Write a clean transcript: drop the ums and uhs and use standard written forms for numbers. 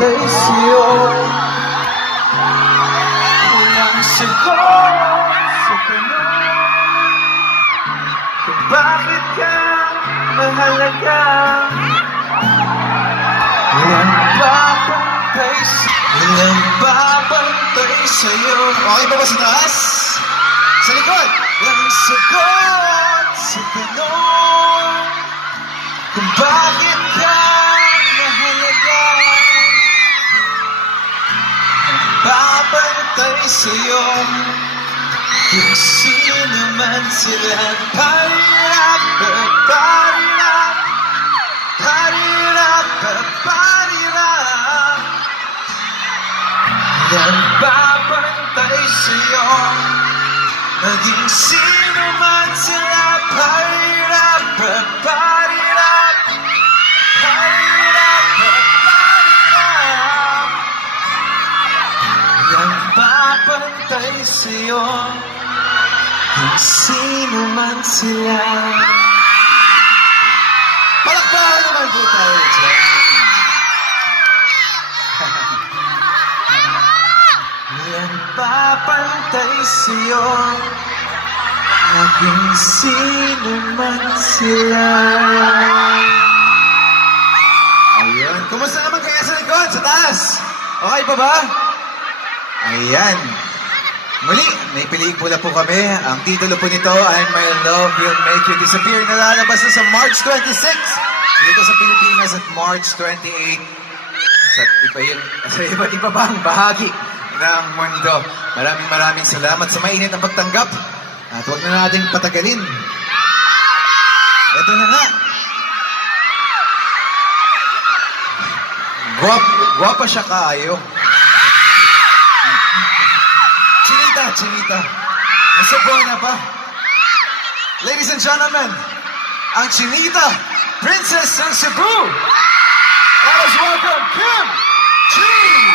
babantay sa'yo. Walang sagot sa tanong kung bakit ka mahalaga. Walang babantay sa'yo. Okay ba sa taas? Sa likod! Walang sagot sa tanong kung bakit ka mahalaga. Babantay sa'yo kung sino man sila. Parirap, parirap, parirap, parirap. Nagbabantay sa'yo maging sino man sila. Parirap, parirap, parirap, parirap. Nagbabantay sa'yo kung sino man sila. Palakpakan naman po tayo dyan. Nagbabantay sa'yo maging sino man sila. Ayun. Kumusta naman kaya sa likod? Sa taas? Okay pa ba? Ayan. Muli, may pelikula po kami. Ang titulo po nito ay My Love Will Make You Disappear. Nalalabas na sa March 26 dito sa Pilipinas at March 28 sa iba't iba bang bahagi ng mundo. Maraming salamat sa mainit na pagtanggap. At huwag na natin patagalin. Ito na nga. Guwapa siya kaayo. Chinita. Nasa buwan na pa. Ladies and gentlemen, ang Chinita, Princess ng Cebu. Let us welcome Kim Chi.